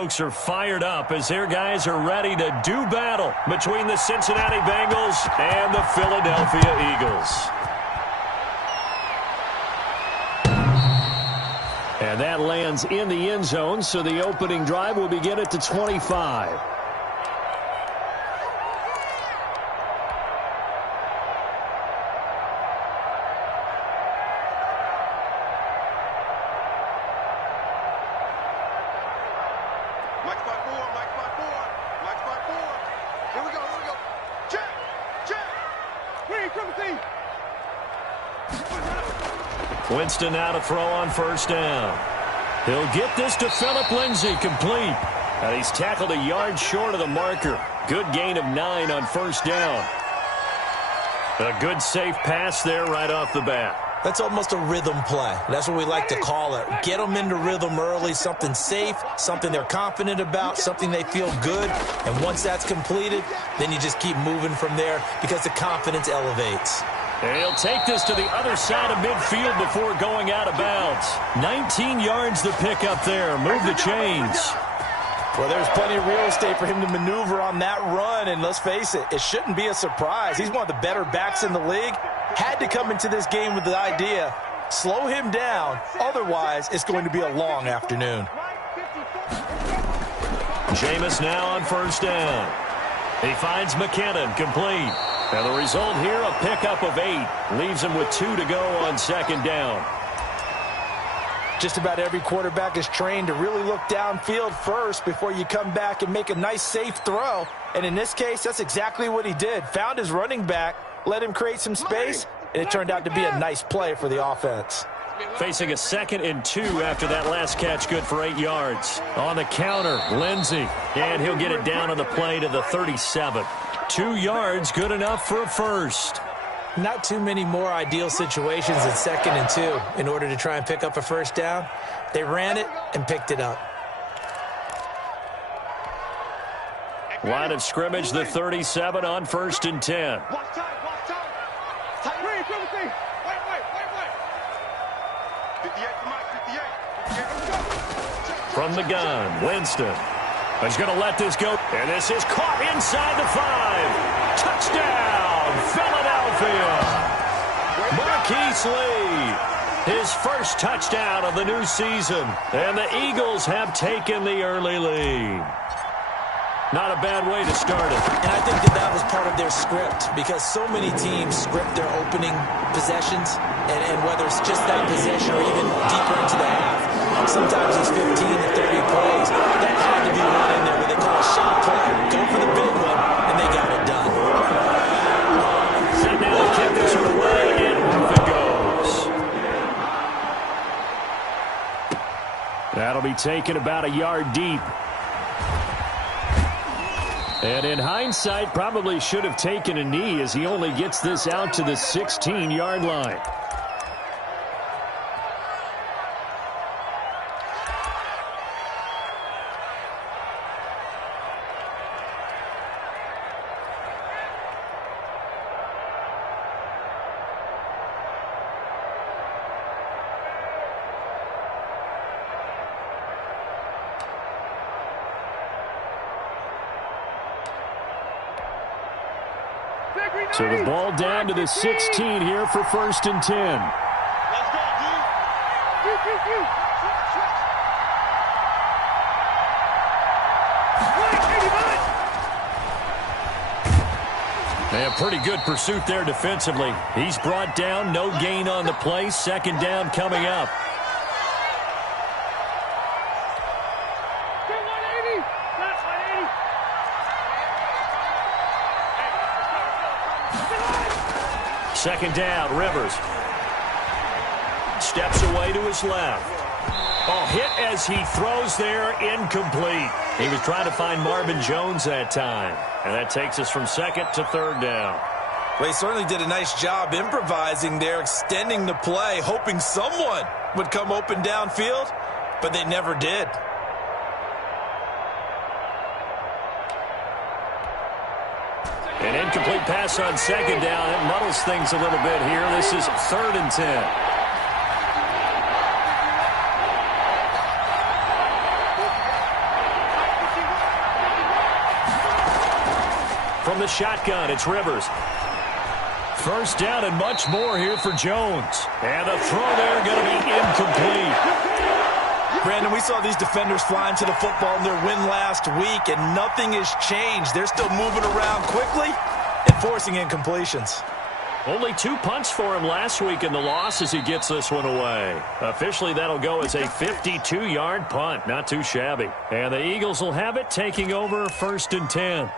folks are fired up as their guys are ready to do battle between the Cincinnati Bengals and the Philadelphia Eagles. And that lands in the end zone, so the opening drive will begin at the 25. Winston now to throw on first down. He'll get this to Phillip Lindsay, complete. And he's tackled a yard short of the marker. Good gain of 9 on first down. A good safe pass there right off the bat. That's almost a rhythm play. That's what we like to call it. Get them into rhythm early, something safe, something they're confident about, something they feel good. And once that's completed, then you just keep moving from there because the confidence elevates. And he'll take this to the other side of midfield before going out of bounds. 19 yards to pick up there. Move the chains. Well, there's plenty of real estate for him to maneuver on that run, and let's face it, it shouldn't be a surprise. He's one of the better backs in the league. Had to come into this game with the idea, slow him down, otherwise it's going to be a long afternoon. Jameis now on first down. He finds McKinnon, complete. And the result here, a pickup of 8. Leaves him with 2 to go on second down. Just about every quarterback is trained to really look downfield first before you come back and make a nice, safe throw. And in this case, that's exactly what he did. Found his running back, let him create some space, and it turned out to be a nice play for the offense. Facing a 2nd and 2 after that last catch, good for 8 yards. On the counter, Lindsay. And he'll get it down on the play to the 37. 2 yards, good enough for a first. Not too many more ideal situations in 2nd and 2 in order to try and pick up a first down. They ran it and picked it up. Line of scrimmage, the 37 on 1st and 10. From the gun, Winston. He's going to let this go. And this is caught inside the 5. Touchdown, Philadelphia. Marquise Lee, his first touchdown of the new season. And the Eagles have taken the early lead. Not a bad way to start it. And I think that was part of their script because so many teams script their opening possessions, and whether it's just that possession or even deeper into the half, sometimes it's 15 to 30 plays. That had to be one in there where they call a shot play, go for the big one, and they got it done. And now the kick is away, and off it goes. That'll be taken about a yard deep. And in hindsight, probably should have taken a knee as he only gets this out to the 16-yard line. So the ball down to the 16 here for 1st and 10. Let's go, dude. And a pretty good pursuit there defensively. He's brought down, no gain on the play. 2nd down coming up. Second down, Rivers. Steps away to his left. Oh, hit as he throws there, incomplete. He was trying to find Marvin Jones that time. And that takes us from 2nd to 3rd down. Well, he certainly did a nice job improvising there, extending the play, hoping someone would come open downfield, but they never did. An incomplete pass on 2nd down. It muddles things a little bit here. This is 3rd and 10. from the shotgun. It's Rivers. First down and much more here for Jones. And the throw there going to be incomplete. Brandon, we saw these defenders flying to the football in their win last week, and nothing has changed. They're still moving around quickly and forcing incompletions. Only 2 punts for him last week in the loss as he gets this one away. Officially, that'll go as a 52-yard punt. Not too shabby. And the Eagles will have it, taking over 1st and 10.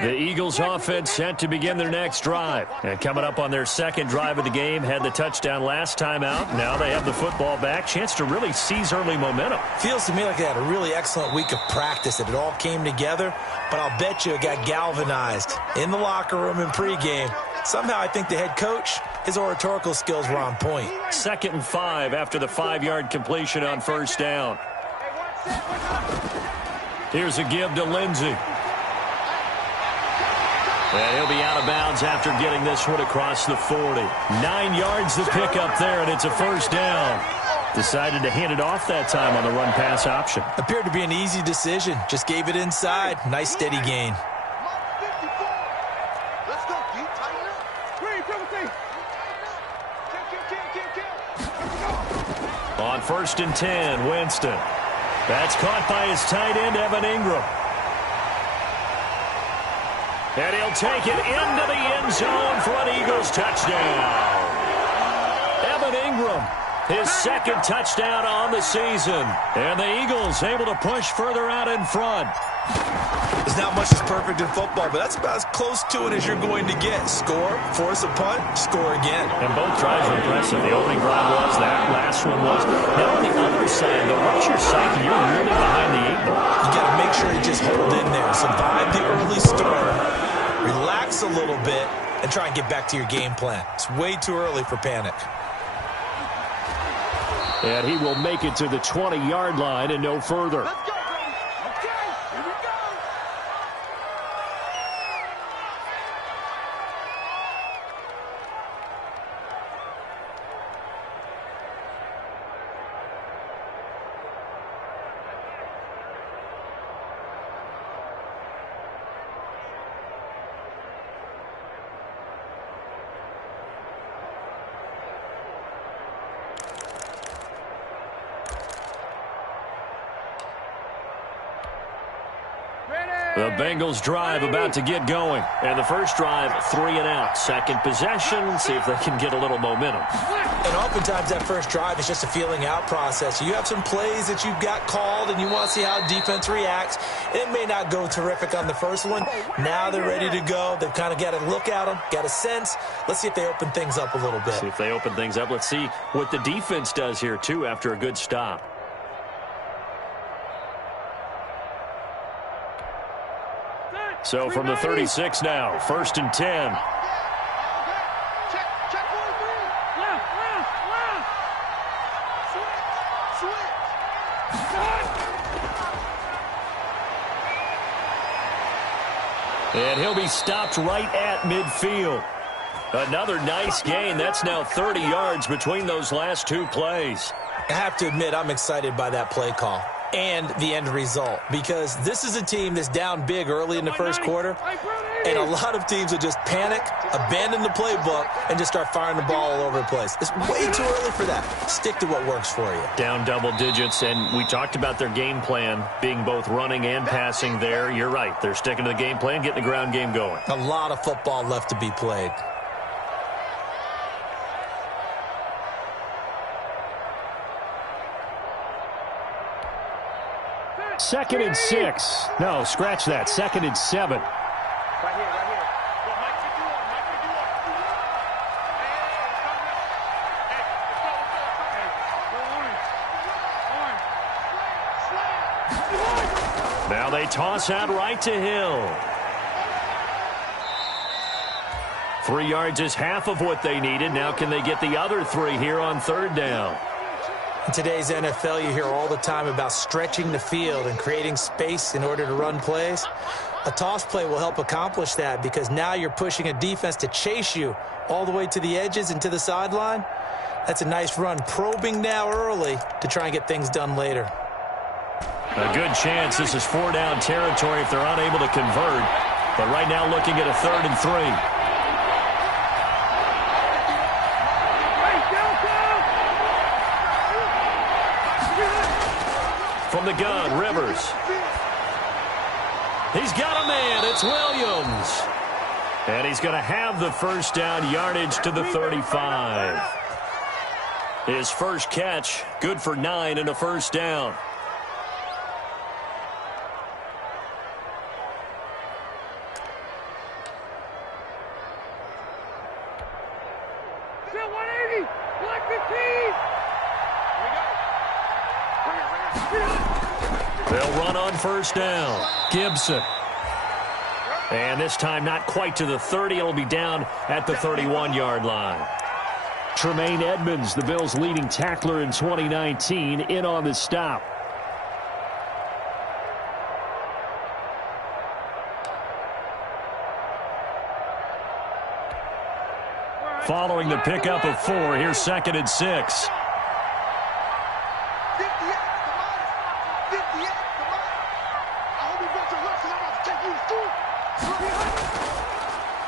The Eagles offense set to begin their next drive. And coming up on their second drive of the game, had the touchdown last time out. Now they have the football back. Chance to really seize early momentum. Feels to me like they had a really excellent week of practice, that it all came together. But I'll bet you it got galvanized in the locker room in pregame. Somehow I think the head coach, his oratorical skills were on point. 2nd and 5 after the 5-yard completion on first down. Here's a give to Lindsey. And he'll be out of bounds after getting this one across the 40. 9 yards to pick up there, and it's a first down. Decided to hand it off that time on the run-pass option. Appeared to be an easy decision. Just gave it inside. Nice, steady gain. Let's go, G. Tighten up. Green, kill. On 1st and 10, Winston. That's caught by his tight end, Evan Ingram. And he'll take it into the end zone for an Eagles touchdown. Evan Ingram, his 2nd touchdown on the season. And the Eagles able to push further out in front. There's not much that's perfect in football, but that's about as close to it as you're going to get. Score, force a punt, score again. And both drives were impressive. The opening drive was, that last one was. Now on the other side, though, once you're psyched, you're really behind the 8 ball. You got to make sure you just hold in there. Survive the early storm. Relax a little bit and try and get back to your game plan. It's way too early for panic. And he will make it to the 20-yard line and no further. Let's go, baby. Okay, here we go. The Bengals drive about to get going. And the first drive, 3 and out. Second possession, see if they can get a little momentum. And oftentimes that first drive is just a feeling out process. You have some plays that you've got called and you want to see how defense reacts. It may not go terrific on the first one. Now they're ready to go. They've kind of got to look at them, got a sense. Let's see if they open things up a little bit. See if they open things up. Let's see what the defense does here, too, after a good stop. So from the 36 now, 1st and 10. Check 43. Left. Switch. And he'll be stopped right at midfield. Another nice gain. That's now 30 yards between those last 2 plays. I have to admit, I'm excited by that play call and the end result, because this is a team that's down big early in the first quarter, and a lot of teams will just panic, abandon the playbook, and just start firing the ball all over the place. It's way too early for that. Stick to what works for you. Down double digits, and we talked about their game plan being both running and passing there. You're right. They're sticking to the game plan, getting the ground game going. A lot of football left to be played. Second and 6. No, scratch that. 2nd and 7. Right here. Well, Mike, pick you up. Hey, let's go. Now they toss out right to Hill. 3 yards is half of what they needed. Now can they get the other 3 here on 3rd down? In today's NFL, you hear all the time about stretching the field and creating space in order to run plays. A toss play will help accomplish that, because now you're pushing a defense to chase you all the way to the edges and to the sideline. That's a nice run. Probing now early to try and get things done later. A good chance this is 4-down territory if they're unable to convert. But right now looking at a 3rd and 3. From the gun, Rivers. He's got a man. It's Williams. And he's going to have the first down, yardage to the 35. His first catch, good for 9 and a first down. Still 180. Black 15. They'll run on first down. Gibson. And this time not quite to the 30. It'll be down at the 31-yard line. Tremaine Edmonds, the Bills' leading tackler in 2019, in on the stop. Following the pickup of 4, here's 2nd and 6.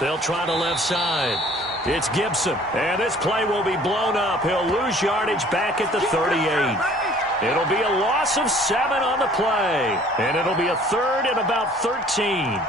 They'll try the left side. It's Gibson, and this play will be blown up. He'll lose yardage back at the 38. It'll be a loss of 7 on the play, and it'll be a 3rd and about 13.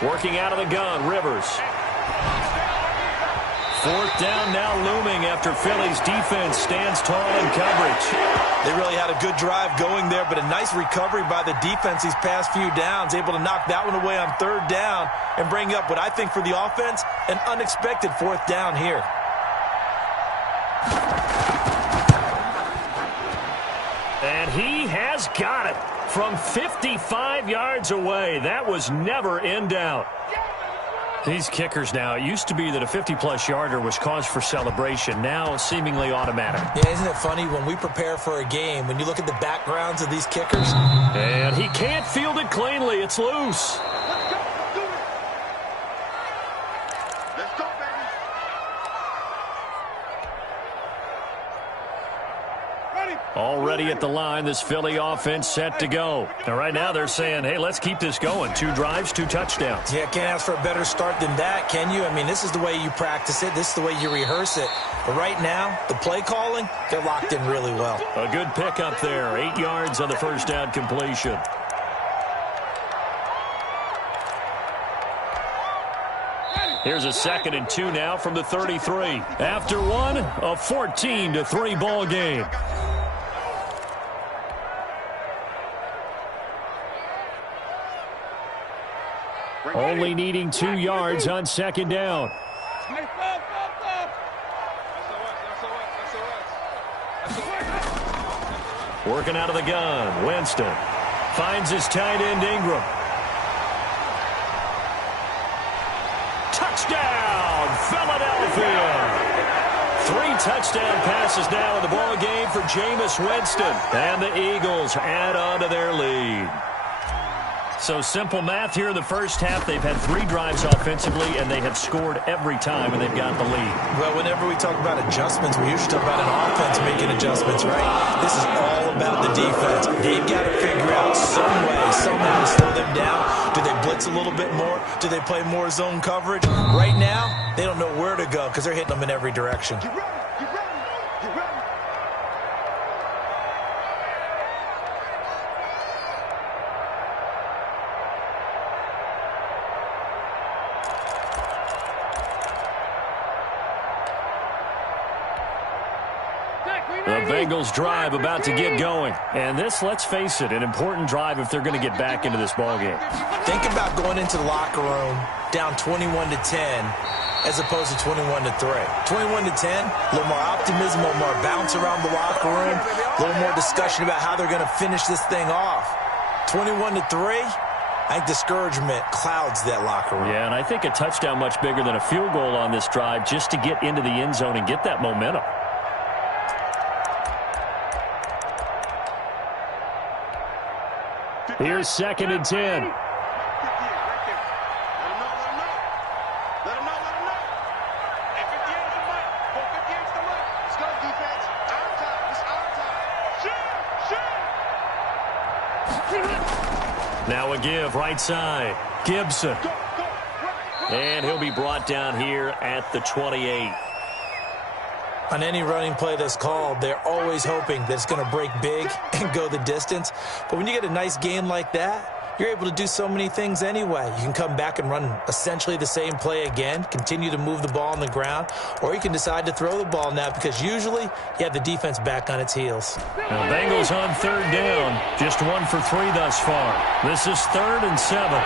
Working out of the gun, Rivers. 4th down now looming after Philly's defense stands tall in coverage. They really had a good drive going there, but a nice recovery by the defense these past few downs, able to knock that one away on 3rd down and bring up what I think for the offense, an unexpected 4th down here. And he has got it from 55 yards away. That was never in doubt. These kickers now, it used to be that a 50-plus yarder was cause for celebration. Now seemingly automatic. Yeah, isn't it funny when we prepare for a game, when you look at the backgrounds of these kickers? And he can't field it cleanly. It's loose. Already at the line, this Philly offense set to go. And right now they're saying, hey, let's keep this going. 2 drives, 2 touchdowns. Yeah, can't ask for a better start than that, can you? I mean, this is the way you practice it. This is the way you rehearse it. But right now, the play calling, they're locked in really well. A good pickup there. 8 yards on the first down completion. Here's a 2nd and 2 now from the 33. After one, a 14-3 ball game. Only needing 2 yards on 2nd down. Working out of the gun. Winston finds his tight end Ingram. Touchdown, Philadelphia. 3 touchdown passes now in the ball game for Jameis Winston. And the Eagles add on to their lead. So simple math here in the first half. They've had 3 drives offensively, and they have scored every time, and they've got the lead. Well, whenever we talk about adjustments, we usually talk about an offense making adjustments, right? This is all about the defense. They've got to figure out some way, somehow to slow them down. Do they blitz a little bit more? Do they play more zone coverage? Right now, they don't know where to go because they're hitting them in every direction. The Bengals drive about to get going. And this, let's face it, an important drive if they're going to get back into this ballgame. Think about going into the locker room down 21-10 as opposed to 21-3. 21-10, a little more optimism, a little more bounce around the locker room, a little more discussion about how they're going to finish this thing off. 21-3, I think discouragement clouds that locker room. Yeah, and I think a touchdown much bigger than a field goal on this drive just to get into the end zone and get that momentum. Here's 2nd and 10. Now a give, right side. Gibson. And he'll be brought down here at the 28. On any running play that's called, they're always hoping that it's going to break big and go the distance. But when you get a nice gain like that, you're able to do so many things anyway. You can come back and run essentially the same play again, continue to move the ball on the ground, or you can decide to throw the ball now because usually you have the defense back on its heels. Now Bengals on 3rd down. Just 1 for 3 thus far. This is 3rd and 7.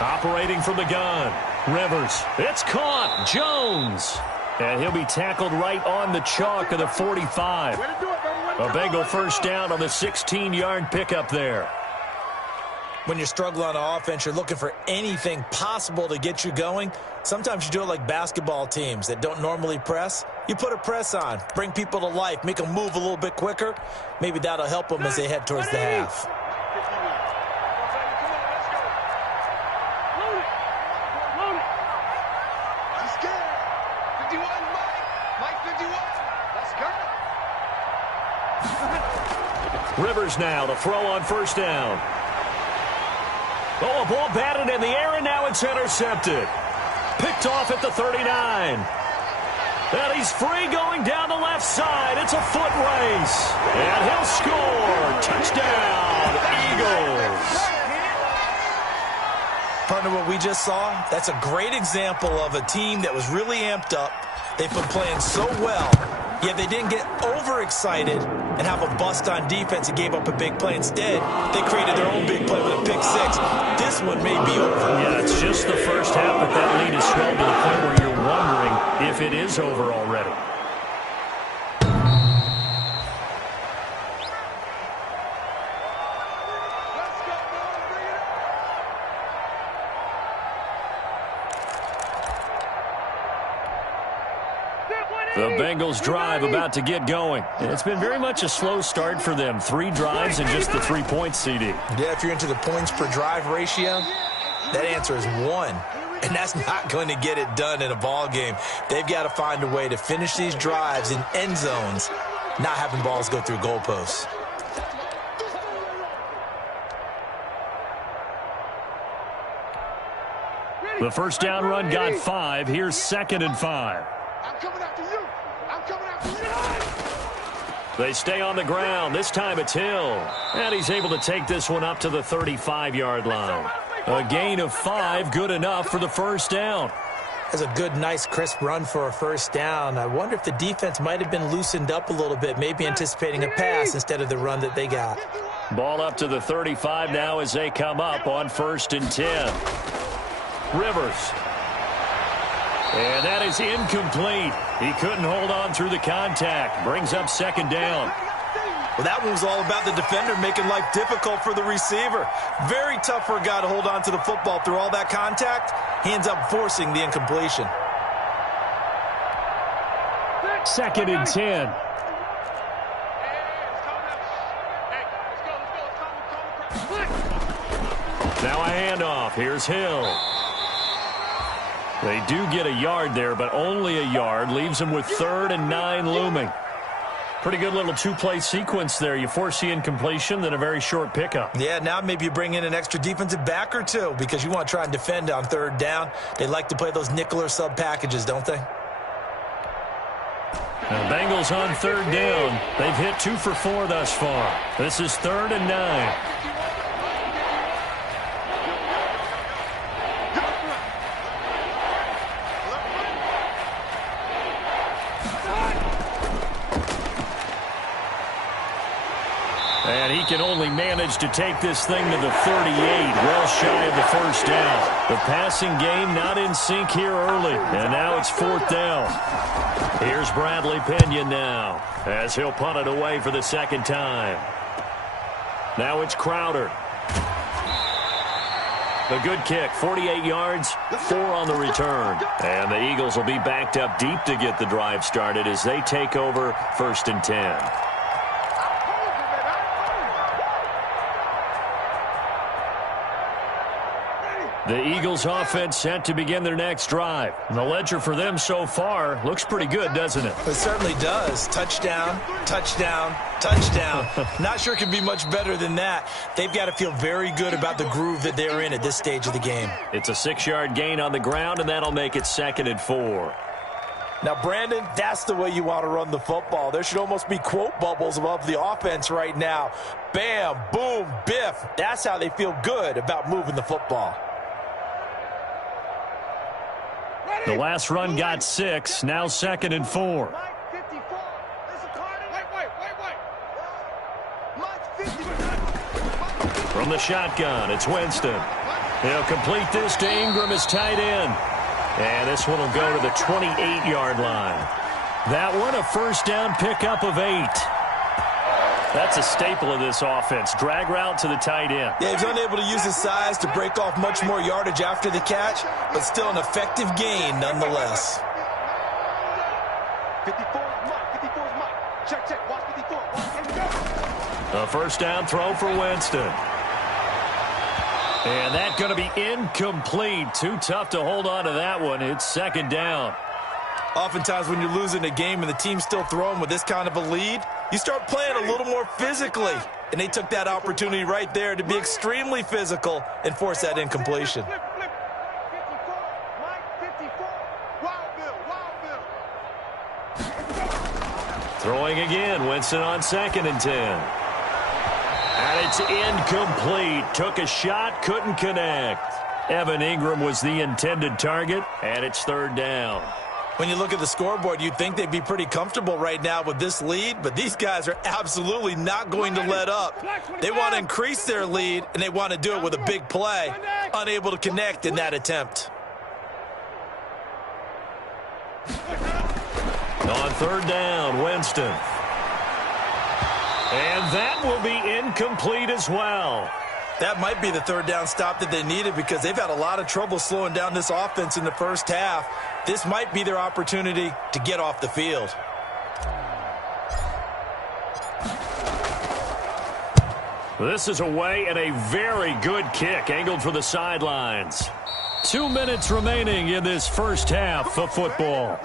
Operating from the gun. Rivers. It's caught. Jones. And he'll be tackled right on the chalk of the 45. A Bengal first down on the 16-yard pickup there. When you're struggling on offense, you're looking for anything possible to get you going. Sometimes you do it like basketball teams that don't normally press. You put a press on, bring people to life, make them move a little bit quicker. Maybe that'll help them as they head towards the half. Rivers now to throw on 1st down. Oh, a ball batted in the air, and now it's intercepted. Picked off at the 39. And he's free going down the left side. It's a foot race. And he'll score. Touchdown, Eagles. Partner, what we just saw, that's a great example of a team that was really amped up. They've been playing so well, yet they didn't get overexcited and have a bust on defense and gave up a big play. Instead, they created their own big play with a pick 6. This one may be over. Yeah, it's just the first half, but that lead is swelled to the point where you're wondering if it is over already. The Bengals drive about to get going. And it's been very much a slow start for them. 3 drives and just the 3 points, CD. Yeah, if you're into the points per drive ratio, that answer is 1. And that's not going to get it done in a ball game. They've got to find a way to finish these drives in end zones, not having balls go through goalposts. The first down run got 5. Here's 2nd and 5. I'm coming after you. I'm coming after you. They stay on the ground. This time it's Hill. And he's able to take this one up to the 35-yard line. A gain of 5, good enough for the first down. That's a good, nice, crisp run for a first down. I wonder if the defense might have been loosened up a little bit, maybe anticipating a pass instead of the run that they got. Ball up to the 35 now as they come up on 1st and 10. Rivers. And that is incomplete. He couldn't hold on through the contact. Brings up 2nd down. Well, that one was all about the defender making life difficult for the receiver. Very tough for a guy to hold on to the football through all that contact. He ends up forcing the incompletion. 2nd and 10. Now a handoff. Here's Hill. They do get a yard there, but only a yard. Leaves them with 3rd and 9 looming. Pretty good little 2-play sequence there. You force the incompletion, then a very short pickup. Yeah, now maybe you bring in an extra defensive back or 2 because you want to try and defend on 3rd down. They like to play those nickel or sub packages, don't they? Now Bengals on 3rd down. They've hit 2 for 4 thus far. This is 3rd and 9. And he can only manage to take this thing to the 38, well shy of the first down. The passing game not in sync here early, and now it's 4th down. Here's Bradley Pinion now, as he'll punt it away for the second time. Now it's Crowder. A good kick, 48 yards, 4 on the return. And the Eagles will be backed up deep to get the drive started as they take over 1st and 10. The Eagles offense set to begin their next drive. And the ledger for them so far looks pretty good, doesn't it? It certainly does. Touchdown, touchdown, touchdown. Not sure it can be much better than that. They've got to feel very good about the groove that they're in at this stage of the game. It's a 6-yard gain on the ground, and that'll make it 2nd and 4. Now, Brandon, that's the way you want to run the football. There should almost be quote bubbles above the offense right now. Bam, boom, biff. That's how they feel good about moving the football. The last run got 6, now 2nd and 4. From the shotgun, it's Winston. He'll complete this to Ingram as tight end. And this one will go to the 28-yard line. That one a first down pickup of 8. That's a staple of this offense. Drag route to the tight end. Yeah, he's unable to use his size to break off much more yardage after the catch, but still an effective gain nonetheless. 54 is Mike. Check. Watch 54. Watch. A first down throw for Winston. And that's going to be incomplete. Too tough to hold on to that one. It's 2nd down. Oftentimes when you're losing a game and the team's still throwing with this kind of a lead, you start playing a little more physically. And they took that opportunity right there to be extremely physical and force that incompletion. 54. Mike, 54. Wild Bill. Throwing again. Winston on 2nd and 10. And it's incomplete. Took a shot, couldn't connect. Evan Ingram was the intended target, and it's 3rd down. When you look at the scoreboard, you'd think they'd be pretty comfortable right now with this lead, but these guys are absolutely not going to let up. They want to increase their lead, and they want to do it with a big play. Unable to connect in that attempt. On 3rd down, Winston. And that will be incomplete as well. That might be the 3rd down stop that they needed because they've had a lot of trouble slowing down this offense in the first half. This might be their opportunity to get off the field. This is away and a very good kick angled for the sidelines. 2 minutes remaining in this first half of football.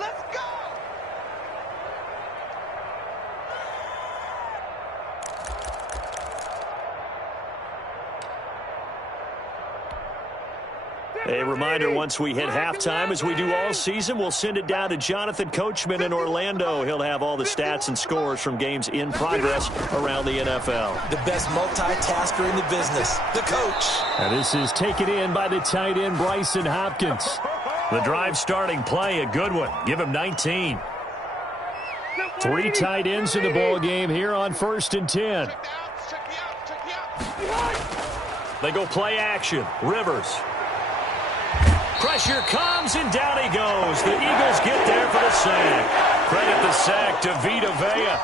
A reminder, once we hit halftime, as we do all season, we'll send it down to Jonathan Coachman in Orlando. He'll have all the stats and scores from games in progress around the NFL. The best multitasker in the business, the coach. And this is taken in by the tight end, Bryson Hopkins. The drive starting play, a good one. Give him 19. 3 tight ends in the ball game here on 1st and 10. They go play action. Rivers. Pressure comes, and down he goes. The Eagles get there for the sack. Credit the sack to Vita Vea.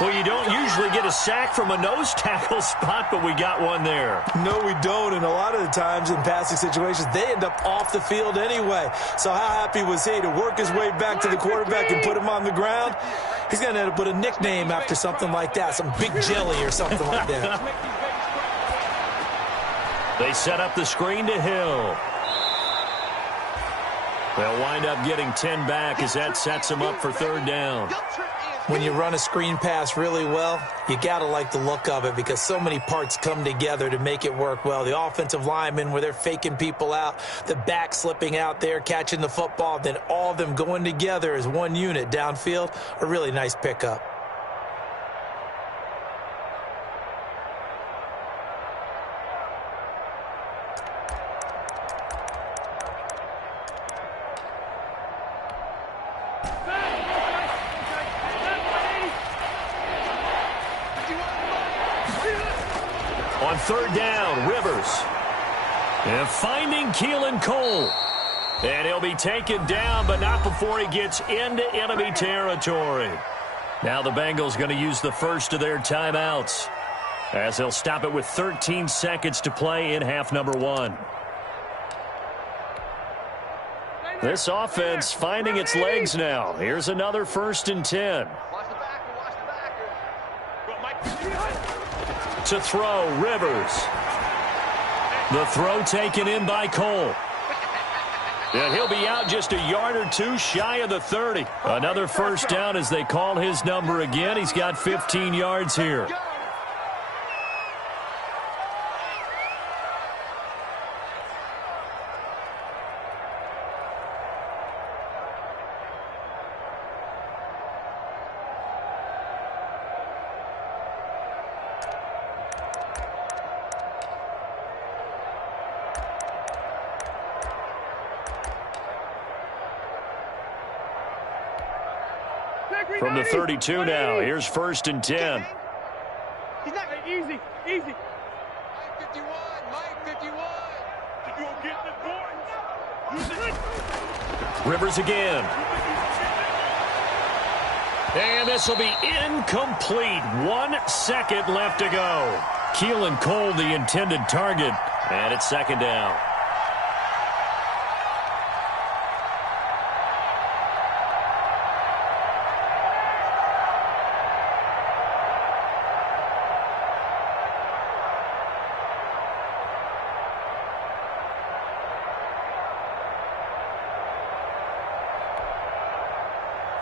Well, you don't usually get a sack from a nose tackle spot, but we got one there. No, we don't, and a lot of the times in passing situations, they end up off the field anyway. So how happy was he to work his way back to the quarterback and put him on the ground? He's going to end up with a nickname after something like that, some Big Jelly or something like that. They set up the screen to Hill. They'll wind up getting 10 back as that sets them up for 3rd down. When you run a screen pass really well, you got to like the look of it because so many parts come together to make it work well. The offensive linemen, where they're faking people out, the back slipping out there, catching the football, then all of them going together as one unit downfield, a really nice pickup. On third down, Rivers. And finding Keelan Cole. And he'll be taken down, but not before he gets into enemy territory. Now the Bengals going to use the first of their timeouts, as they'll stop it with 13 seconds to play in half number 1. This offense finding its legs now. Here's another 1st and 10. To throw, Rivers. The throw taken in by Cole. And he'll be out just a yard or two shy of the 30. Another first down as they call his number again. He's got 15 yards here. From the 32 now, here's 1st and 10. He's not easy. Mike 51. You go get the board. Rivers again. And this will be incomplete. 1 second left to go. Keelan Cole, the intended target. And it's 2nd down.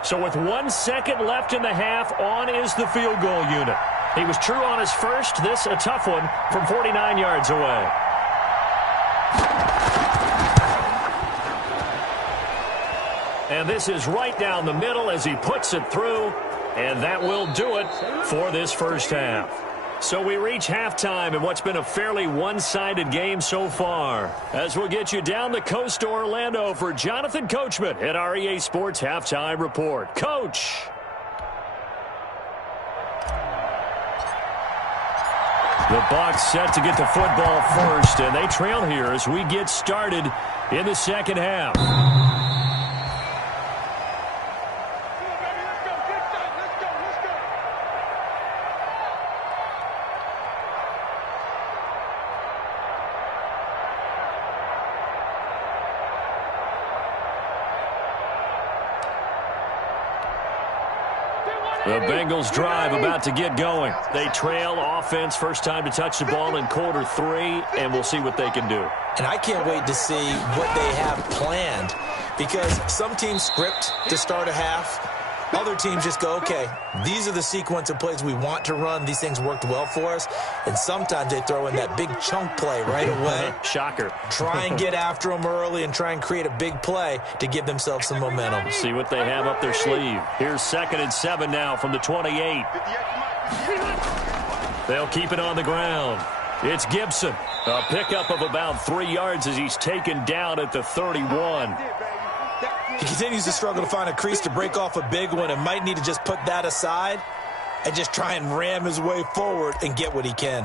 So with 1 second left in the half, on is the field goal unit. He was true on his first. This a tough one from 49 yards away. And this is right down the middle as he puts it through. And that will do it for this first half. So we reach halftime in what's been a fairly one-sided game so far. As we'll get you down the coast to Orlando for Jonathan Coachman at our EA Sports Halftime Report. Coach. The Bucs set to get the football first, and they trail here as we get started in the second half. The Bengals drive about to get going. They trail offense, first time to touch the ball in quarter 3, and we'll see what they can do. And I can't wait to see what they have planned, because some teams script to start a half. Other teams just go, okay, these are the sequence of plays we want to run. These things worked well for us. And sometimes they throw in that big chunk play right away. Shocker. Try and get after them early and try and create a big play to give themselves some momentum. See what they have up their sleeve. Here's 2nd and 7 now from the 28. They'll keep it on the ground. It's Gibson. A pickup of about 3 yards as he's taken down at the 31. He continues to struggle to find a crease to break off a big one and might need to just put that aside and just try and ram his way forward and get what he can.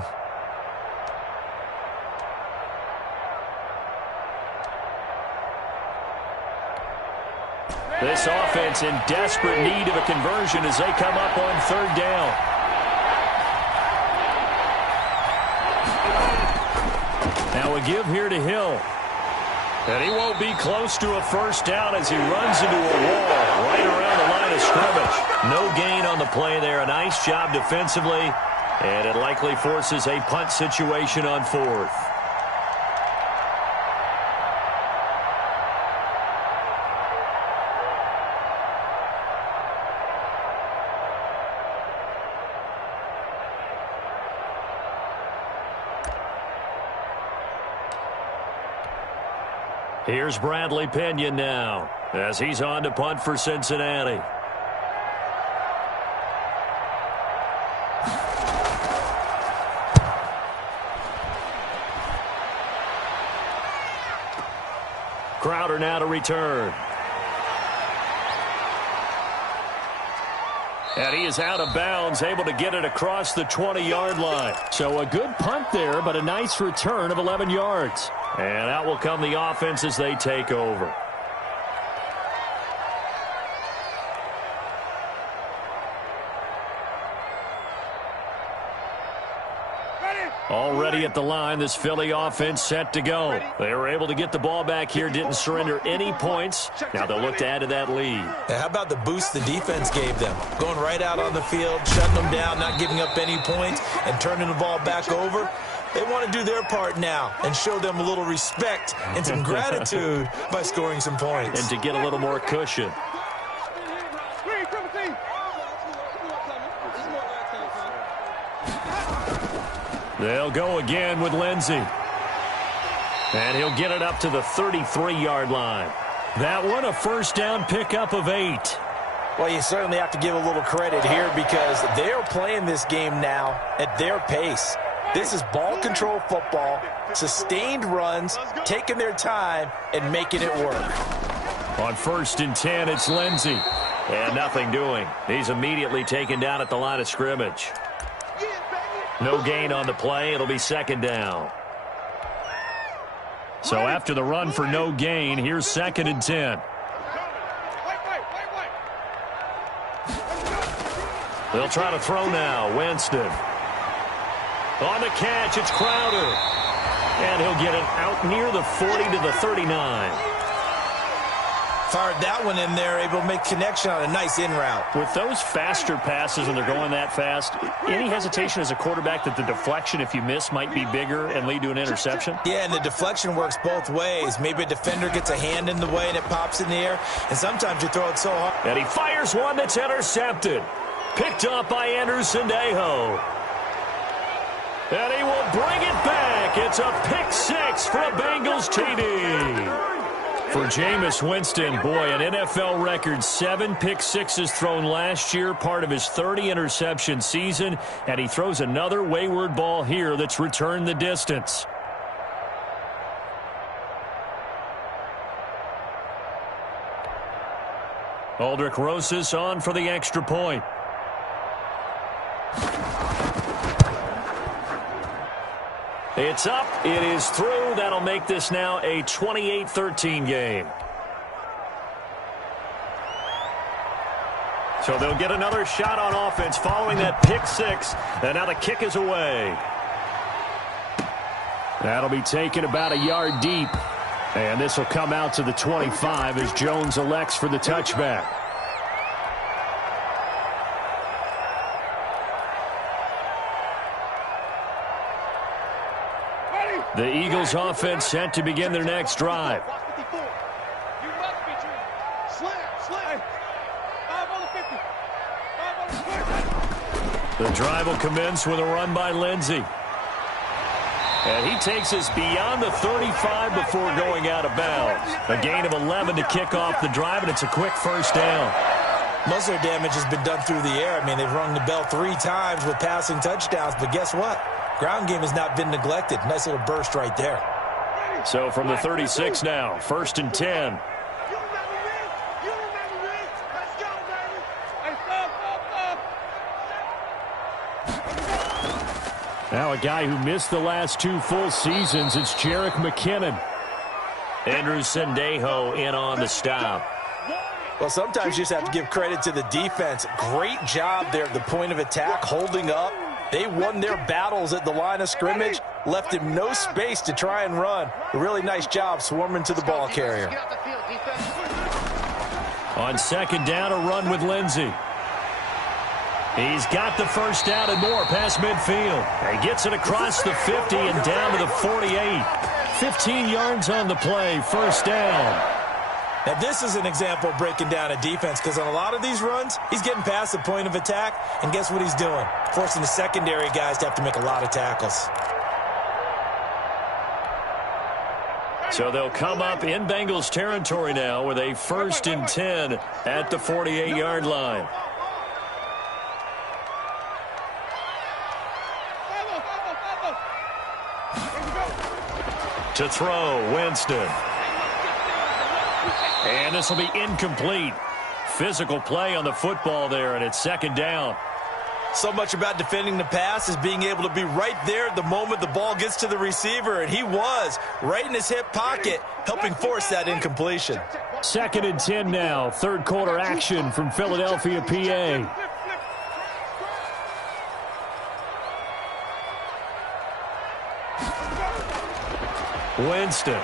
This offense in desperate need of a conversion as they come up on 3rd down. Now a give here to Hill. And he won't be close to a first down as he runs into a wall right around the line of scrimmage. No gain on the play there. A nice job defensively. And it likely forces a punt situation on 4th. Here's Bradley Pinion now as he's on to punt for Cincinnati. Crowder now to return. And he is out of bounds, able to get it across the 20-yard line. So a good punt there, but a nice return of 11 yards. And out will come the offense as they take over. Already at the line, this Philly offense set to go. They were able to get the ball back here, didn't surrender any points. Now they'll look to add to that lead. How about the boost the defense gave them? Going right out on the field, shutting them down, not giving up any points, and turning the ball back over. They want to do their part now and show them a little respect and some gratitude by scoring some points. And to get a little more cushion. They'll go again with Lindsey. And he'll get it up to the 33-yard line. That one, a first down pickup of 8. Well, you certainly have to give a little credit here because they're playing this game now at their pace. This is ball control football, sustained runs, taking their time, and making it work. On 1st and 10, it's Lindsey. And nothing doing. He's immediately taken down at the line of scrimmage. No gain on the play. It'll be 2nd down. So after the run for no gain, here's 2nd and 10. They'll try to throw now. Winston. On the catch, it's Crowder. And he'll get it out near the 40 to the 39. Fired that one in there, able to make connection on a nice in route. With those faster passes when they're going that fast, any hesitation as a quarterback that the deflection, if you miss, might be bigger and lead to an interception? Yeah, and the deflection works both ways. Maybe a defender gets a hand in the way and it pops in the air, and sometimes you throw it so hard. And he fires one that's intercepted. Picked up by Sandejo. And he will bring it back. It's a pick 6 for a Bengals TD. For Jameis Winston, boy, an NFL record 7 pick sixes thrown last year, part of his 30-interception season, and he throws another wayward ball here that's returned the distance. Aldrich Rosas on for the extra point. It's up. It is through. That'll make this now a 28-13 game. So they'll get another shot on offense following that pick 6. And now the kick is away. That'll be taken about a yard deep. And this will come out to the 25 as Jones elects for the touchback. The Eagles offense set to begin their next drive. The drive will commence with a run by Lindsey. And he takes us beyond the 35 before going out of bounds. A gain of 11 to kick off the drive, and it's a quick first down. Most of their damage has been done through the air. I mean, they've rung the bell 3 times with passing touchdowns, but guess what? Ground game has not been neglected. Nice little burst right there. So from the 36 now, 1st and 10. Now a guy who missed the last 2 full seasons, it's Jerick McKinnon. Andrew Sandejo in on the stop. Well, sometimes you just have to give credit to the defense. Great job there at the point of attack, holding up. They won their battles at the line of scrimmage, left him no space to try and run. A really nice job swarming to the ball carrier. On 2nd down, a run with Lindsey. He's got the first down and more past midfield. He gets it across the 50 and down to the 48. 15 yards on the play, first down. Now, this is an example of breaking down a defense because on a lot of these runs, he's getting past the point of attack, and guess what he's doing? Forcing the secondary guys to have to make a lot of tackles. So they'll come up in Bengals territory now with a 1st and 10 at the 48-yard line. To throw, Winston. And this will be incomplete. Physical play on the football there, and it's second down. So much about defending the pass is being able to be right there at the moment the ball gets to the receiver, and he was right in his hip pocket, helping force that incompletion. 2nd and 10 now. Third quarter action from Philadelphia, PA. Winston.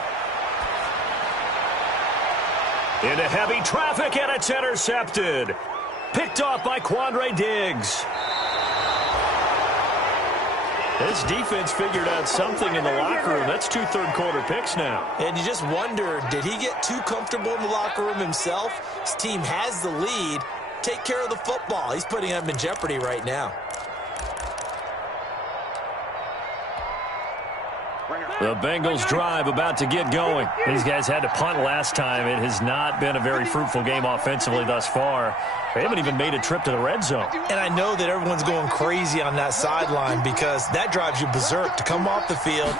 Into heavy traffic, and it's intercepted. Picked off by Quandre Diggs. This defense figured out something in the locker room. That's 2 third-quarter picks now. And you just wonder, did he get too comfortable in the locker room himself? His team has the lead. Take care of the football. He's putting them in jeopardy right now. The Bengals drive about to get going. These guys had to punt last time. It has not been a very fruitful game offensively thus far. They haven't even made a trip to the red zone. And I know that everyone's going crazy on that sideline because that drives you berserk to come off the field,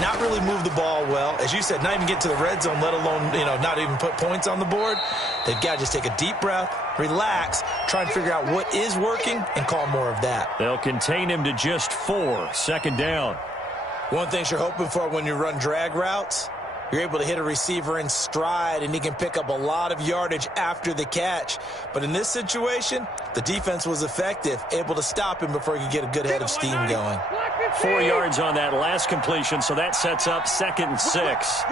not really move the ball well. As you said, not even get to the red zone, let alone, not even put points on the board. They've got to just take a deep breath, relax, try and figure out what is working, and call more of that. They'll contain him to just 4. Second down. One thing you're hoping for when you run drag routes, you're able to hit a receiver in stride, and he can pick up a lot of yardage after the catch. But in this situation, the defense was effective, able to stop him before he could get a good head of steam going. 4 yards on that last completion, so that sets up 2nd and 6.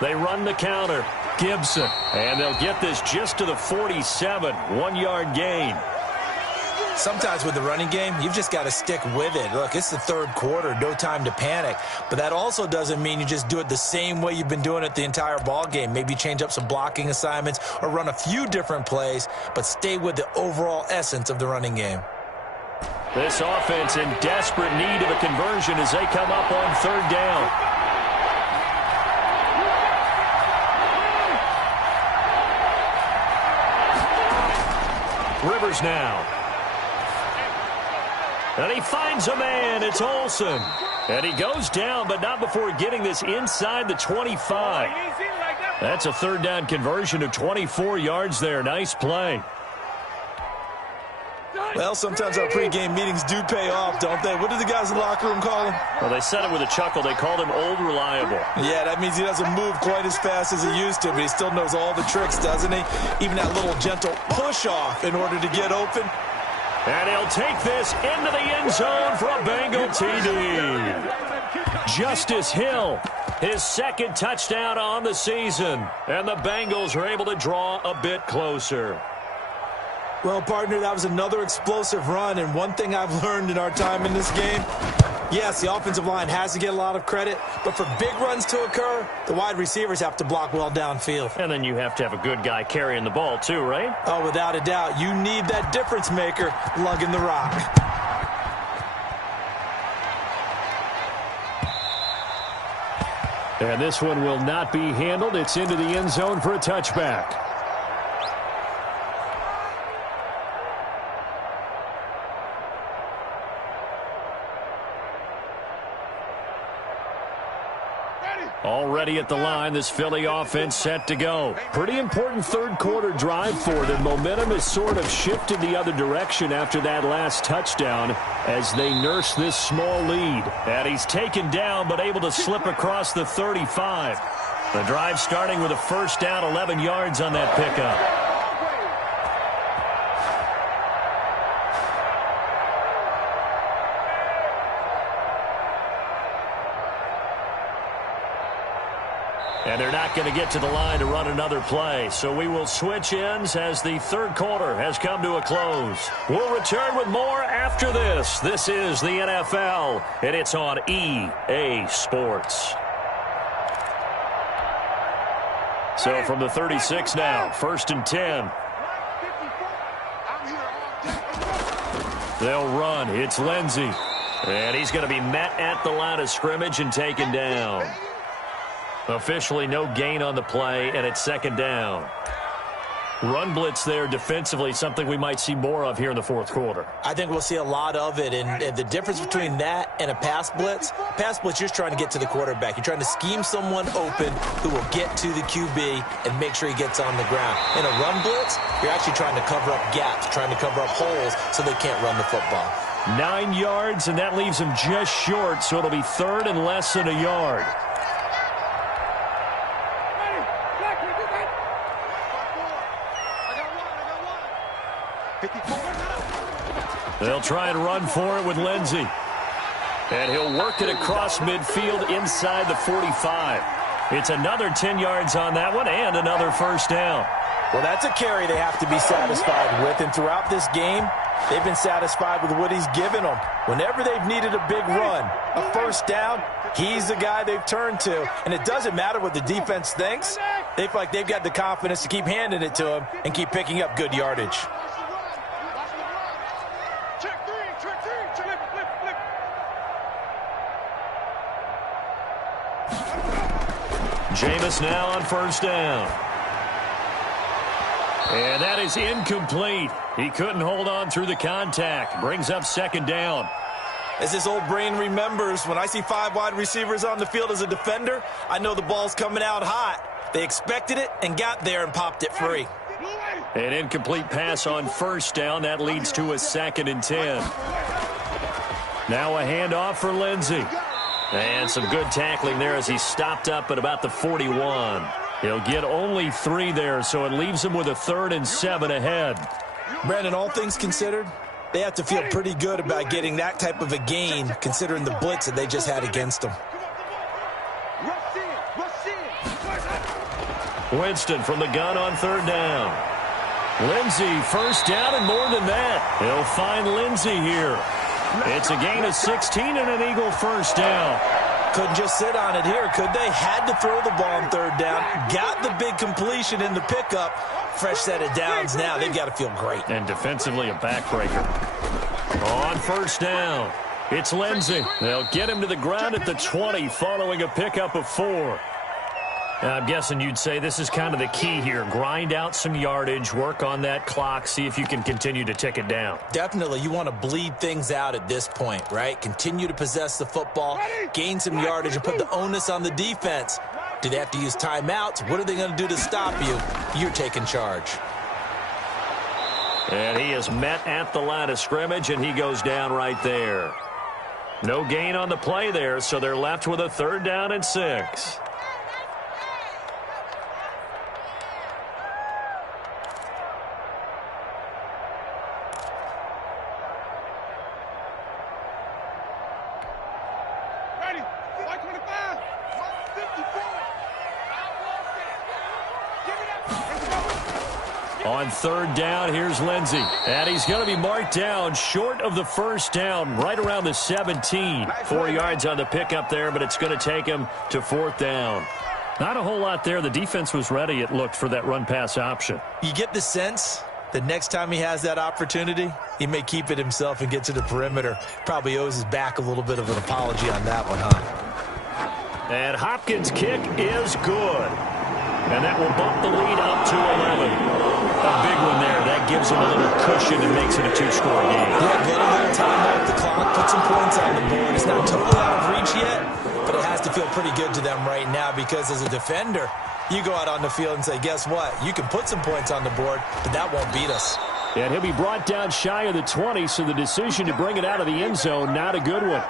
They run the counter. Gibson. And they'll get this just to the 47. 1-yard gain. Sometimes with the running game, you've just got to stick with it. Look, it's the third quarter, no time to panic. But that also doesn't mean you just do it the same way you've been doing it the entire ball game. Maybe change up some blocking assignments or run a few different plays, but stay with the overall essence of the running game. This offense in desperate need of a conversion as they come up on 3rd down. Rivers now. And he finds a man. It's Olsen. And he goes down, but not before getting this inside the 25. That's a 3rd down conversion of 24 yards there. Nice play. Well, sometimes our pregame meetings do pay off, don't they? What did the guys in the locker room call him? Well, they said it with a chuckle. They called him Old Reliable. Yeah, that means he doesn't move quite as fast as he used to, but he still knows all the tricks, doesn't he? Even that little gentle push-off in order to get open. And he'll take this into the end zone for a Bengal TD. Justice Hill, his 2nd touchdown on the season. And the Bengals are able to draw a bit closer. Well, partner, that was another explosive run, and one thing I've learned in our time in this game, yes, the offensive line has to get a lot of credit, but for big runs to occur, the wide receivers have to block well downfield. And then you have to have a good guy carrying the ball too, right? Oh, without a doubt. You need that difference maker lugging the rock. And this one will not be handled. It's into the end zone for a touchback. Already at the line, this Philly offense set to go. Pretty important third quarter drive for them. Momentum has sort of shifted the other direction after that last touchdown as they nurse this small lead. And he's taken down but able to slip across the 35. The drive starting with a 1st down, 11 yards on that pickup. And they're not going to get to the line to run another play. So we will switch ends as the third quarter has come to a close. We'll return with more after this. This is the NFL, and it's on EA Sports. So from the 36 now, 1st and 10. They'll run. It's Lindsey. And he's going to be met at the line of scrimmage and taken down. Officially no gain on the play, and it's 2nd down. Run blitz there defensively, something we might see more of here in the fourth quarter. I think we'll see a lot of it, and the difference between that and a pass blitz, you're just trying to get to the quarterback. You're trying to scheme someone open who will get to the QB and make sure he gets on the ground. In a run blitz, you're actually trying to cover up gaps, trying to cover up holes so they can't run the football. 9 yards, and that leaves him just short, so it'll be third and less than a yard. They'll try and run for it with Lindsey. And he'll work it across midfield inside the 45. It's another 10 yards on that one and another first down. Well, that's a carry they have to be satisfied with. And throughout this game, they've been satisfied with what he's given them. Whenever they've needed a big run, a first down, he's the guy they've turned to. And it doesn't matter what the defense thinks. They feel like they've got the confidence to keep handing it to him and keep picking up good yardage. Jameis now on first down. And that is incomplete. He couldn't hold on through the contact. Brings up second down. As this old brain remembers, when I see 5 wide receivers on the field as a defender, I know the ball's coming out hot. They expected it and got there and popped it free. An incomplete pass on first down. That leads to a 2nd and 10. Now a handoff for Lindsey. And some good tackling there as he stopped up at about the 41. He'll get only 3 there, so it leaves him with a 3rd and 7 ahead. Brandon, all things considered, they have to feel pretty good about getting that type of a gain, considering the blitz that they just had against them. Winston from the gun on 3rd down. Lindsey, first down and more than that. He'll find Lindsey here. It's a gain of 16 and an Eagle first down. Couldn't just sit on it here, could they? Had to throw the ball on 3rd down. Got the big completion in the pickup. Fresh set of downs now. They've got to feel great. And defensively a backbreaker. On first down, it's Lindsey. They'll get him to the ground at the 20 following a pickup of 4. I'm guessing you'd say this is kind of the key here. Grind out some yardage, work on that clock, see if you can continue to tick it down. Definitely. You want to bleed things out at this point, right? Continue to possess the football, gain some yardage, and put the onus on the defense. Do they have to use timeouts? What are they going to do to stop you? You're taking charge. And he is met at the line of scrimmage, and he goes down right there. No gain on the play there, so they're left with a 3rd down and 6. On 3rd down, here's Lindsey. And he's going to be marked down short of the first down, right around the 17. 4 yards on the pickup there, but it's going to take him to 4th down. Not a whole lot there. The defense was ready, it looked, for that run-pass option. You get the sense that next time he has that opportunity, he may keep it himself and get to the perimeter. Probably owes his back a little bit of an apology on that one, huh? And Hopkins' kick is good. And that will bump the lead up to 11. A big one there. That gives him a little cushion and makes it a 2-score game. Yeah, get a little time off the clock, put some points on the board. It's not totally out of reach yet, but it has to feel pretty good to them right now because as a defender, you go out on the field and say, guess what? You can put some points on the board, but that won't beat us. And he'll be brought down shy of the 20, so the decision to bring it out of the end zone, not a good one.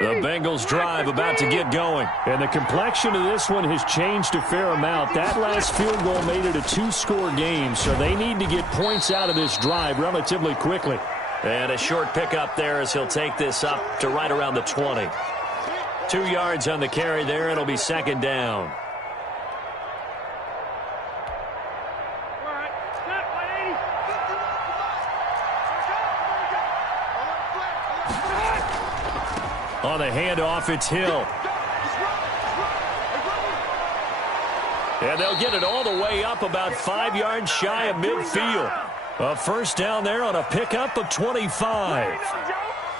The Bengals drive about to get going. And the complexion of this one has changed a fair amount. That last field goal made it a 2-score game, so they need to get points out of this drive relatively quickly. And a short pickup there as he'll take this up to right around the 20. 2 yards on the carry there. It'll be 2nd down. On the handoff, it's Hill. And they'll get it all the way up about 5 yards shy of midfield. A first down there on a pickup of 25.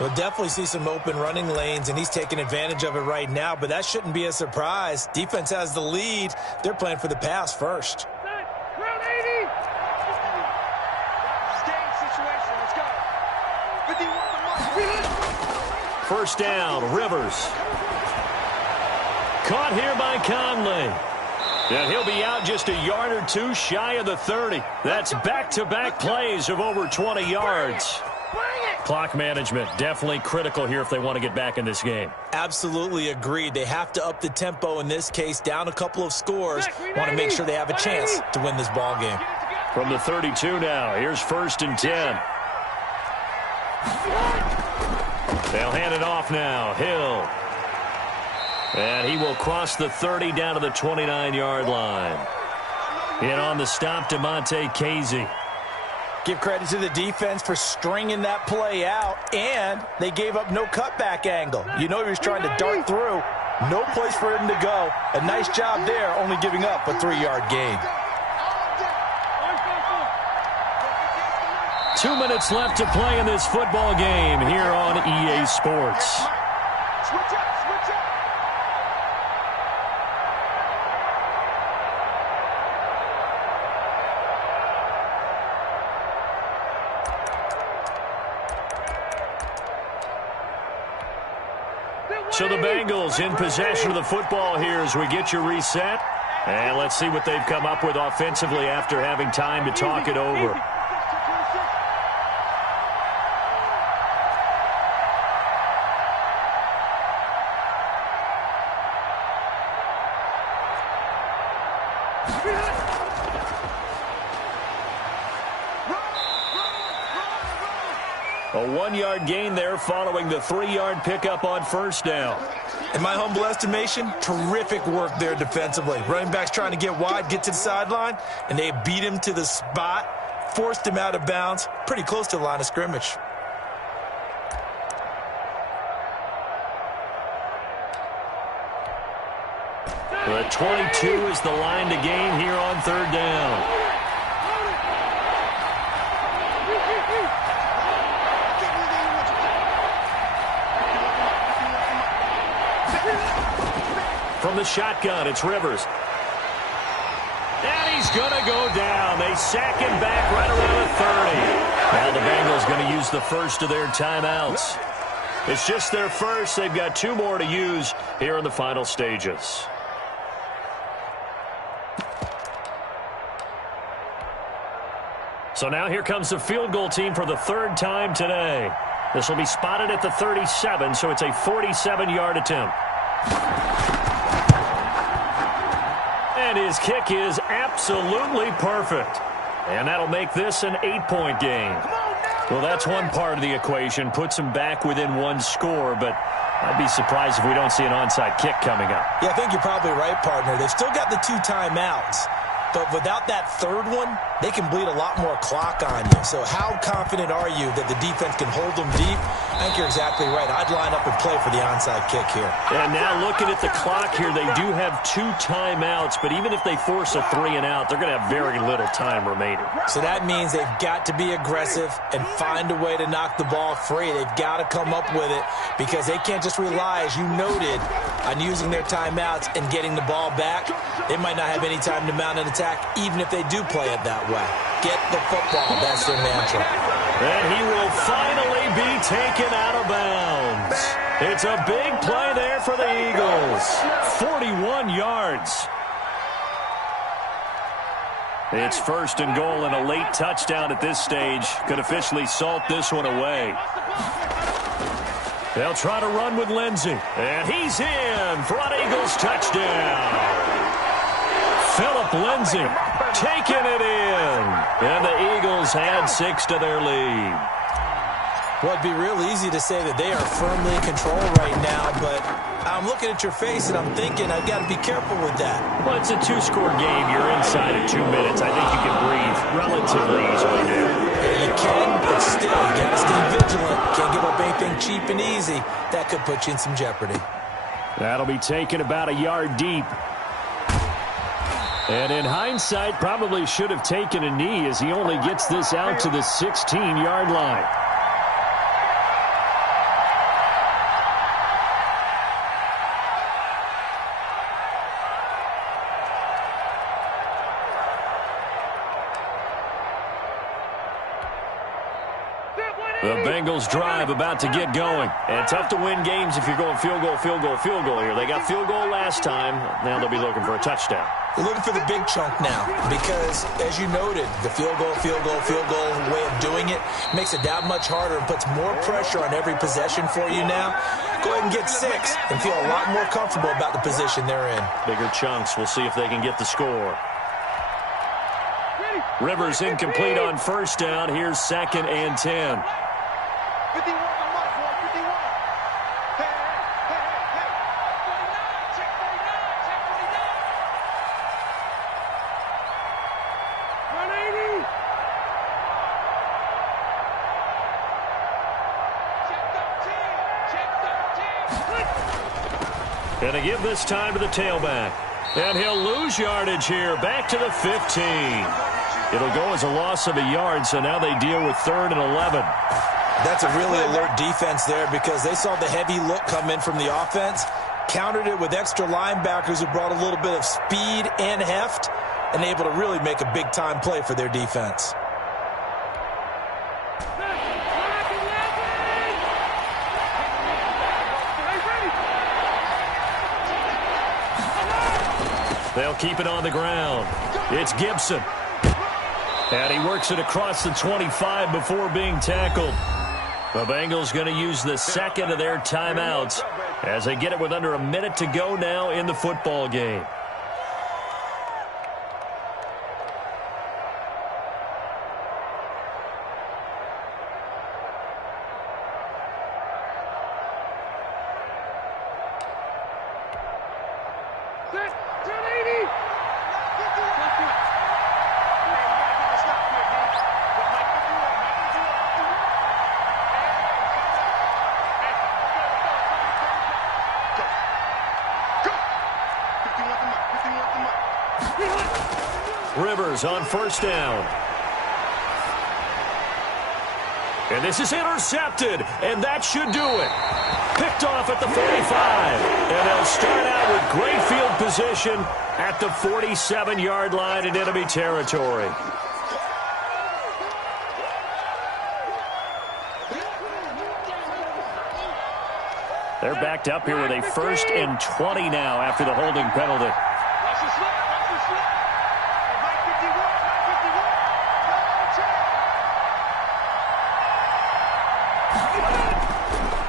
We'll definitely see some open running lanes, and he's taking advantage of it right now, but that shouldn't be a surprise. Defense has the lead. They're playing for the pass first. First down, Rivers. Caught here by Conley. And he'll be out just a yard or two shy of the 30. That's back-to-back plays of over 20 yards. Clock management definitely critical here if they want to get back in this game. Absolutely agreed. They have to up the tempo in this case, down a couple of scores. Want to make sure they have a chance to win this ball game. From the 32 now, here's 1st and 10. They'll hand it off now. Hill. And he will cross the 30 down to the 29-yard line. In on the stop, DeMonte Casey. Give credit to the defense for stringing that play out, and they gave up no cutback angle. You know he was trying to dart through. No place for him to go. A nice job there, only giving up a 3-yard gain. 2 minutes left to play in this football game here on EA Sports. So the Bengals in possession of the football here as we get you reset. And let's see what they've come up with offensively after having time to talk it over. A 1-yard gain there following the 3-yard pickup on first down. In my humble estimation, terrific work there defensively. Running backs trying to get wide, get to the sideline, and they beat him to the spot, forced him out of bounds, pretty close to the line of scrimmage. The 22 is the line to gain here on 3rd down. From the shotgun, it's Rivers. And he's going to go down. They sack him back right around the 30. Now the Bengals going to use the first of their timeouts. It's just their first. They've got 2 more to use here in the final stages. So now here comes the field goal team for the 3rd time today. This will be spotted at the 37, so it's a 47-yard attempt. And his kick is absolutely perfect. And that'll make this an 8-point game. Well, that's one part of the equation. Puts them back within 1 score, but I'd be surprised if we don't see an onside kick coming up. Yeah, I think you're probably right, partner. They've still got the 2 timeouts. But without that 3rd one, they can bleed a lot more clock on you. So how confident are you that the defense can hold them deep? I think you're exactly right. I'd line up and play for the onside kick here. And now looking at the clock here, they do have 2 timeouts, but even if they force a 3 and out, they're going to have very little time remaining. So that means they've got to be aggressive and find a way to knock the ball free. They've got to come up with it because they can't just rely, as you noted, on using their timeouts and getting the ball back. They might not have any time to mount an attack, even if they do play it that way. Get the football. That's their mantra. And he will finally be taken out of bounds. It's a big play there for the Eagles. 41 yards. It's 1st and goal, and a late touchdown at this stage could officially salt this one away. They'll try to run with Lindsey. And he's in for an Eagles touchdown. Philip Lindsey taking it in. And the Eagles add 6 to their lead. Well, it'd be real easy to say that they are firmly in control right now, but I'm looking at your face and I'm thinking I've got to be careful with that. Well, it's a 2-score game. You're inside of 2 minutes. I think you can breathe relatively easily there. Yeah, you can, but still, you got to stay vigilant. Can't give up anything cheap and easy. That could put you in some jeopardy. That'll be taken about a yard deep. And in hindsight, probably should have taken a knee as he only gets this out to the 16-yard line. The Bengals drive about to get going. And tough to win games if you're going field goal, field goal, field goal here. They got field goal last time. Now they'll be looking for a touchdown. They're looking for the big chunk now because, as you noted, the field goal way of doing it makes it that much harder and puts more pressure on every possession for you now. Go ahead and get 6 and feel a lot more comfortable about the position they're in. Bigger chunks. We'll see if they can get the score. Rivers incomplete on first down. Here's 2nd and 10. 51 on my boy, 51. Hey, hey, hey, hey. 49, check 49, check 49. 180. Check 13, check 13. Gonna give this time to the tailback. And he'll lose yardage here. Back to the 15. It'll go as a loss of a yard, so now they deal with 3rd and 11. That's a really alert defense there because they saw the heavy look come in from the offense, countered it with extra linebackers who brought a little bit of speed and heft, and able to really make a big-time play for their defense. They'll keep it on the ground. It's Gibson. And he works it across the 25 before being tackled. The Bengals going to use the 2nd of their timeouts as they get it with under a minute to go now in the football game. Rivers on first down. And this is intercepted, and that should do it. Picked off at the 45. And they'll start out with great field position at the 47-yard line in enemy territory. They're backed up here with a 1st and 20 now after the holding penalty.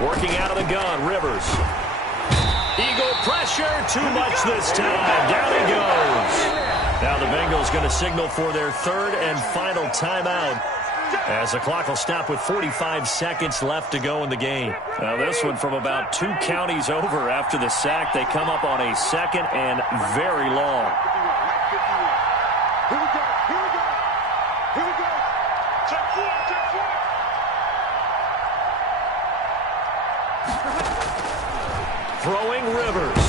Working out of the gun, Rivers. Eagle pressure, too much this time. Down he goes. Now the Bengals going to signal for their 3rd and final timeout as the clock will stop with 45 seconds left to go in the game. Now this one from about 2 counties over after the sack. They come up on a 2nd and very long. Here we go, here we go, here we go. Check 4, check 4. Throwing Rivers.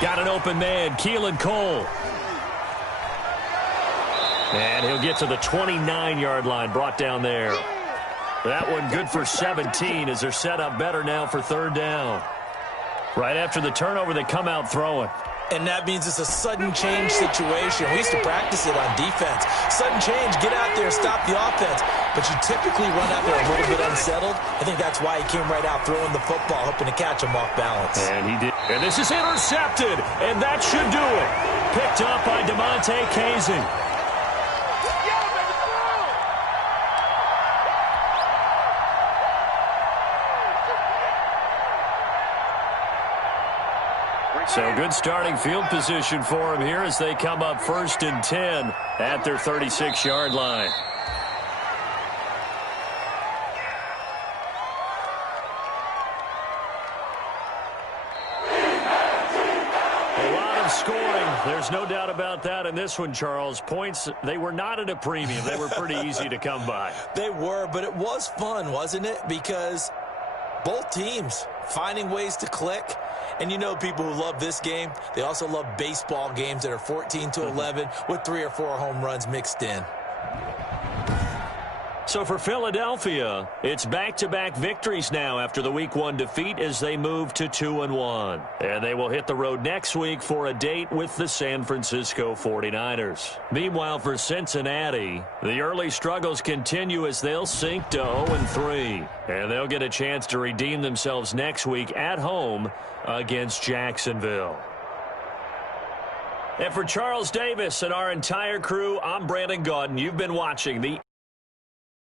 Got an open man, Keelan Cole. And he'll get to the 29-yard line, brought down there. That one good for 17 as they're set up better now for 3rd down. Right after the turnover, they come out throwing. And that means it's a sudden change situation. We used to practice it on defense. Sudden change, get out there, stop the offense. But you typically run out there a little bit unsettled. I think that's why he came right out throwing the football, hoping to catch him off balance. And he did. And this is intercepted, and that should do it. Picked up by DeMonte Casey. So good starting field position for him here as they come up 1st and 10 at their 36-yard line. A lot of scoring. There's no doubt about that in this one, Charles. Points, they were not at a premium. They were pretty easy to come by. They were, but it was fun, wasn't it? Because both teams finding ways to click. And you know people who love this game, they also love baseball games that are 14-11 with 3 or 4 home runs mixed in. So for Philadelphia, it's back-to-back victories now after the Week 1 defeat as they move to 2-1. And they will hit the road next week for a date with the San Francisco 49ers. Meanwhile, for Cincinnati, the early struggles continue as they'll sink to 0-3. And they'll get a chance to redeem themselves next week at home against Jacksonville. And for Charles Davis and our entire crew, I'm Brandon Gaudin. You've been watching the